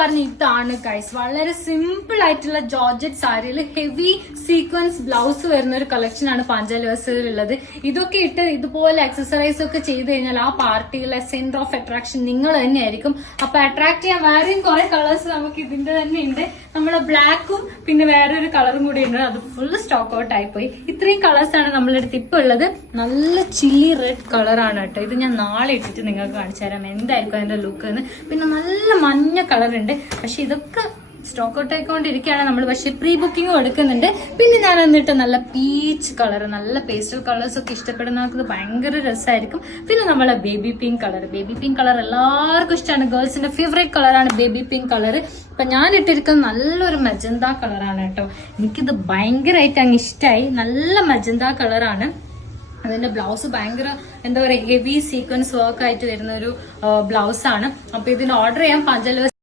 പറഞ്ഞ ഇതാണ് ഗൈസ് വളരെ സിമ്പിൾ ആയിട്ടുള്ള ജോർജറ്റ് സാരിയിൽ ഹെവി സീക്വൻസ് ബ്ലൗസ് വരുന്ന ഒരു കളക്ഷൻ ആണ് പാഞ്ചാലിവേഴ്സിലുള്ളത് ഇതൊക്കെ ഇട്ട് ഇതുപോലെ എക്സസൈസ് ഒക്കെ ചെയ്ത് കഴിഞ്ഞാൽ ആ പാർട്ടിയിലെ സെന്റർ ഓഫ് അട്രാക്ഷൻ നിങ്ങൾ തന്നെയായിരിക്കും. അപ്പൊ അട്രാക്ട് ചെയ്യാൻ വേറെയും കുറെ കളേഴ്സ് നമുക്ക് ഇതിന്റെ തന്നെ ഉണ്ട്. നമ്മുടെ ബ്ലാക്കും പിന്നെ വേറൊരു കളറും കൂടി ഉണ്ട്. അത് ഫുൾ സ്റ്റോക്ക് ഔട്ട് ആയിപ്പോയി. ഇത്രയും കളേഴ്സ് ആണ് നമ്മളുടെ അടുത്ത് ഇപ്പൊ ഉള്ളത്. നല്ല ചില്ലി റെഡ് കളറാണ് കേട്ടോ. ഇത് ഞാൻ നാളെ ഇട്ടിട്ട് നിങ്ങൾക്ക് കാണിച്ചു തരാം. എന്തായിരിക്കും അതിന്റെ ലുക്ക് എന്ന്. പിന്നെ നല്ല മഞ്ഞ കളർ ഉണ്ട്. പക്ഷെ ഇതൊക്കെ സ്റ്റോക്ക് ഔട്ട് ആയിക്കൊണ്ടിരിക്കുകയാണ്. നമ്മൾ പക്ഷേ പ്രീ ബുക്കിംഗും എടുക്കുന്നുണ്ട്. പിന്നെ ഞാൻ എന്നിട്ട് നല്ല പീച്ച് കളർ നല്ല പേസ്റ്റൽ കളേഴ്സ് ഒക്കെ ഇഷ്ടപ്പെടുന്നവർക്ക് ഭയങ്കര രസമായിരിക്കും. പിന്നെ നമ്മളെ baby pink colour baby pink colour എല്ലാവർക്കും ഇഷ്ടമാണ്. ഗേൾസിന്റെ ഫേവറേറ്റ് കളറാണ് ബേബി പിങ്ക് കളർ ഇപ്പൊ ഞാൻ ഇട്ടിരിക്കുന്നത് നല്ലൊരു മജന്ത കളറാണ് കേട്ടോ. എനിക്കിത് ഭയങ്കരമായിട്ട് അങ്ങ് ഇഷ്ടമായി നല്ല മജന്ത കളറാണ് അതിന്റെ ബ്ലൗസ് ഭയങ്കര എന്താ പറയുക ഹെവി സീക്വൻസ് വർക്ക് ആയിട്ട് വരുന്ന ഒരു ബ്ലൗസ് ആണ്. അപ്പൊ ഇതിന് ഓർഡർ ചെയ്യാൻ പഞ്ചലോസ്